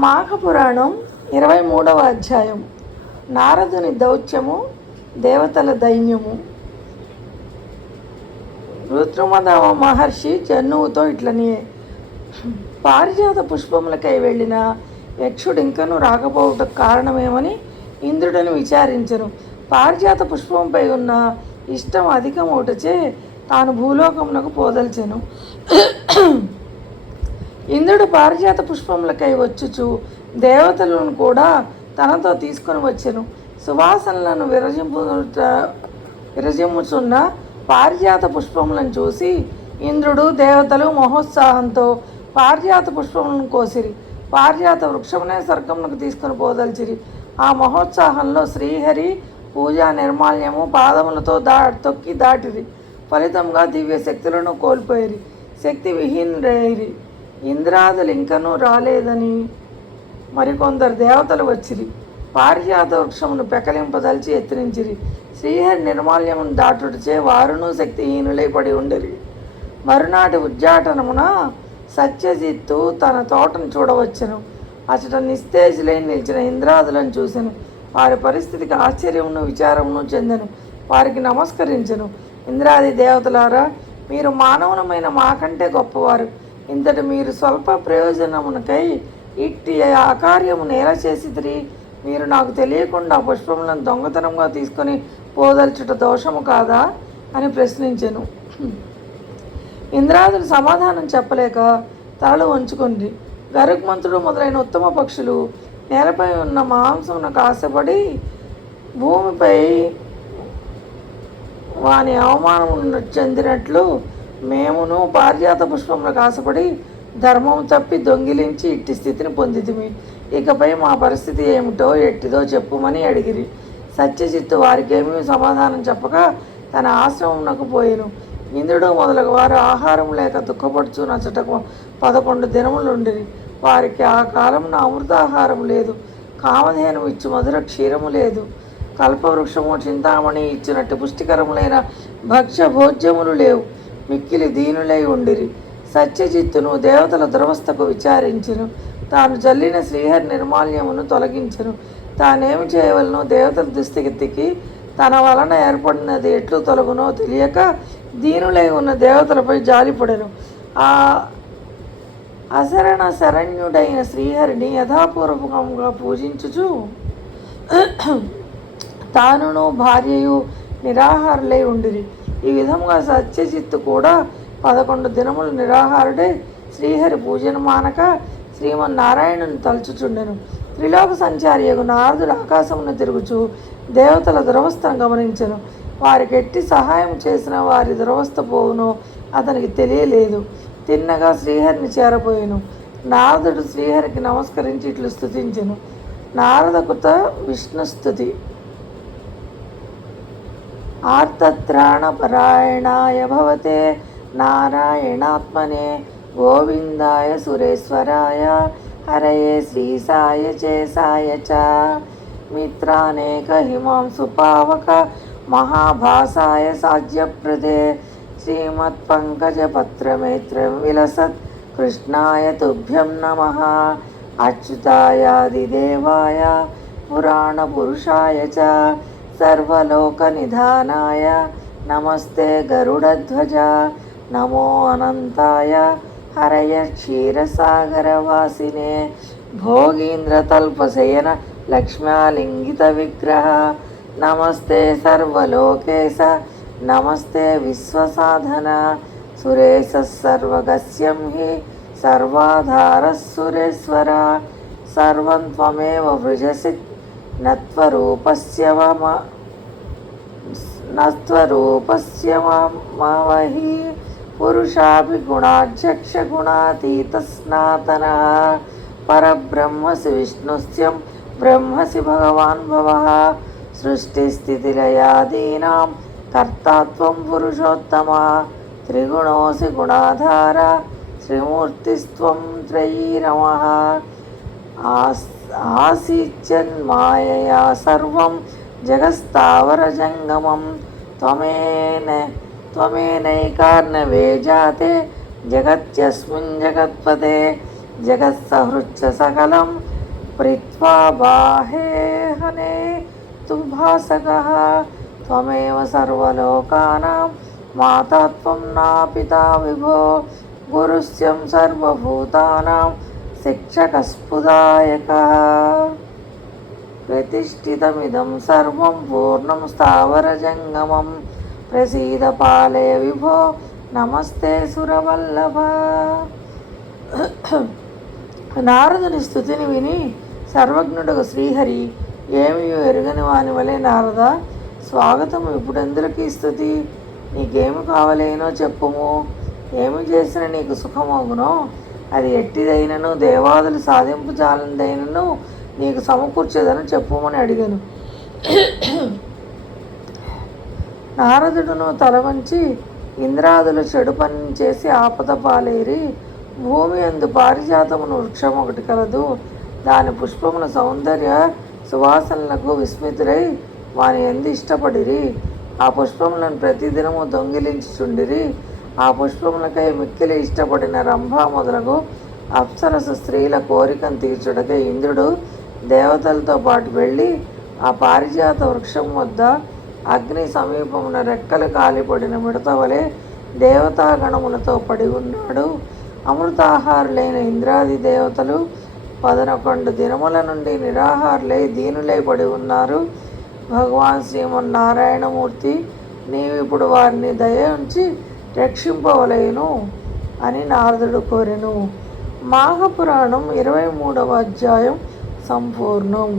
మాఘపురాణం 23వ అధ్యాయం. నారదుని దౌత్యము, దేవతల దైన్యము. రుద్రమదవ మహర్షి జన్నువుతో ఇట్లనియే, పారిజాత పుష్పములకై వెళ్ళిన యక్షుడు ఇంకనూ రాకపోవటకు కారణమేమని ఇంద్రుడిని విచారించను. పారిజాత పుష్పంపై ఉన్న ఇష్టం అధికమవుటచే తాను భూలోకమునకు పోదల్చెను. ఇంద్రుడు పారిజాత పుష్పములకై వచ్చుచు దేవతలను కూడా తనతో తీసుకొని వచ్చెను. సువాసనలను విరజిమ్ముచున్న పారిజాత పుష్పములను చూసి ఇంద్రుడు దేవతలు మహోత్సాహంతో పారిజాత పుష్పములను కోసిరి. పారిజాత వృక్షమునే స్వర్గమునకు తీసుకుని పోదల్చిరి. ఆ మహోత్సాహంలో శ్రీహరి పూజా నిర్మాల్యము పాదములతో తొక్కి దాటిరి. ఫలితంగా దివ్య శక్తులను కోల్పోయిరి. శక్తి విహీనురైరి. ఇంద్రాదులు ఇంకనూ రాలేదని మరికొందరు దేవతలు వచ్చిరి. పారిజాత వృక్షమును పెకలింపదలిచి ఎత్తిరించిరి. శ్రీహరి నిర్మాల్యమును దాటుడిచే వారును శక్తిహీనులై పడి ఉండిరి. మరునాటి ఉద్యాటనమున సత్యజిత్తు తన తోటను చూడవచ్చును. అచట నిస్తేజులై నిలిచిన ఇంద్రాదులను చూసెను. వారి పరిస్థితికి ఆశ్చర్యమును విచారమును చెందెను. వారికి నమస్కరించెను. ఇంద్రాది దేవతలారా, మీరు మానవులమైన మాకంటే గొప్పవారు. ఇంతటి మీరు స్వల్ప ప్రయోజనమునకై ఇట్టి అకార్యమును ఎలా చేసిదిరి? మీరు నాకు తెలియకుండా పుష్పములను దొంగతనంగా తీసుకొని పోదల్చుట దోషము కాదా అని ప్రశ్నించెను. ఇంద్రాదులు సమాధానం చెప్పలేక తలలు వంచుకుంది. గరుగ్మంతుడు మొదలైన ఉత్తమ పక్షులు నేలపై ఉన్న మాంసమునకు ఆశపడి భూమిపై వాని అవమానమును చెందినట్లు మేమును పారిజాత పుష్పములకు ఆశపడి ధర్మము తప్పి దొంగిలించి ఇట్టి స్థితిని పొందితిమి. ఇకపై మా పరిస్థితి ఏమిటో ఎట్టిదో చెప్పుమని అడిగిరి. సత్యజిత్తు వారికేమీ సమాధానం చెప్పక తన ఆశ్రమమునకు పోయెను. ఇంద్రుడు మొదలగు వారు ఆహారం లేక దుఃఖపడుచు నచ్చటకు 11 దినములుండిరి. వారికి ఆ కాలమున అమృతాహారం లేదు. కామధేను ఇచ్చు మధుర క్షీరము లేదు. కల్పవృక్షము చింతామణి ఇచ్చినట్టు పుష్టికరములైన భక్ష్య భోజ్యములు లేవు. మిక్కిలి దీనులై ఉండిరి. సత్యజిత్తును దేవతల దురవస్థకు విచారించెను. తాను జల్లిన శ్రీహరి నిర్మాల్యమును తొలగించెను. తానేమి చేయవలనో దేవతల దుస్థితికి తన వలన ఏర్పడినది ఎట్లు తొలగునో తెలియక దీనులై ఉన్న దేవతలపై జాలిపడెను. ఆ అశరణ శరణ్యుడైన శ్రీహరిని యథాపూర్వకంగా పూజించుచు తానును భార్యయు నిరాహారులై ఉండిరి. ఈ విధముగా సత్యజిత్తు కూడా 11 దినములు నిరాహారుడే శ్రీహరి పూజను మానక శ్రీమన్నారాయణుని తలుచుచుండెను. త్రిలోక సంచారియగు నారదుడు ఆకాశమును తిరుగుచు దేవతల దురవస్థను గమనించెను. వారికి ఎట్టి సహాయం చేసిన వారి దురవస్థ పోవునో అతనికి తెలియలేదు. తిన్నగా శ్రీహరిని చేరపోయాను. నారదుడు శ్రీహరికి నమస్కరించి ఇట్లు స్తుతించెను. నారదకృత విష్ణుస్తుతి. ఆర్తత్రాణపరాయణాయ భవతే నారాయణాత్మనే గోవిందాయ సురేశ్వరాయ హరయే శ్రీసాయ చేసాయ చ మిత్రానేక హిమాంసు పావక మహాభాసాయ సాధ్యప్రదే శ్రీమత్పంకజపత్రమేత్ర విలసత్ కృష్ణాయ తుభ్యం నమః అచ్యుతాయాదిదేవాయ పురాణపురుషాయ చ సర్వలోకనిధానాయ నమస్తే గరుడధ్వజ నమో అనంతాయ హరయ క్షీరసాగరవాసినే భోగీంద్రతల్పశయన లక్ష్మ్యాలింగిత విగ్రహ నమస్తే సర్వలోకేశ నమస్తే విశ్వసాధన సురేశ సర్వగస్యం హి సర్వాధార సురేశ్వర సర్వం త్వమేవ వృజసి నత్వరూపస్య మమహి పురుషాభిగుణాధ్యక్ష గుణాతీత స్నాతనః పరబ్రహ్మసి విష్ణుస్యం బ్రహ్మసి భగవాన్ భవః సృష్టిస్థితిలయాదీనాం కర్తాత్వం పురుషోత్తమ త్రిగుణోసి గుణాధార శ్రీమూర్తిస్త్వం త్రయీరమః ఆసీచ్చన్మాయయా సర్వం జగస్తావరజంగమం త్వమేనైకార్ణవే జాతే జగత్యస్మిన్ జగత్పతే జగత్సహృచ్చ సకలం ప్రీత్వా బాహేహనే తు భాసకః త్వమేవ సర్వలోకానాం మాతా త్వం నా పితా విభో గురుస్యం సర్వభూతానాం శిక్షకస్ఫుదాయకః ప్రతిష్ఠితమిదం సర్వం పూర్ణం స్థావరజంగమం ప్రసీద పాలయ విభో నమస్తే సురవల్లభ. నారదుని స్థుతిని విని సర్వజ్ఞుడు శ్రీహరి, ఏమీ ఎరుగని వాని వలె నారద, స్వాగతం. ఇప్పుడెందులకి స్థుతి? నీకేమి కావలేనో చెప్పుము. ఏమి చేసిన నీకు సుఖమోగునో అది ఎట్టిదైనను దేవాదులు సాధింపు జాలందైనను నీకు సమకూర్చేదని చెప్పుమని అడిగాను. నారదుడును తల వంచి, ఇంద్రాదులు చెడు పని చేసి ఆపద పాలేరి భూమి అందు పారిజాతమును వృక్షం ఒకటి కలదు. దాని పుష్పముల సౌందర్య సువాసనలకు విస్మితులై వాని ఎందు ఇష్టపడిరి. ఆ పుష్పములను ప్రతిదినము దొంగిలించుచుండిరి. ఆ పుష్పములకై మిక్కిలి ఇష్టపడిన రంభ మొదలగు అప్సరస స్త్రీల కోరికను తీర్చుటకై ఇంద్రుడు దేవతలతో పాటు వెళ్ళి ఆ పారిజాత వృక్షం వద్ద అగ్ని సమీపమున రెక్కలు కాలిపడిన మిడత వలె దేవతాగణములతో పడి ఉన్నాడు. అమృతాహారులైన ఇంద్రాది దేవతలు 11 దినముల నుండి నిరాహారులై దీనులై పడి ఉన్నారు. భగవాన్ శ్రీమన్నారాయణమూర్తి, నీవు ఇప్పుడు వారిని దయ ఉంచి రక్షింపవలేను అని నారదుడు కోరెను. మాఘపురాణం 23వ అధ్యాయం సంపూర్ణం.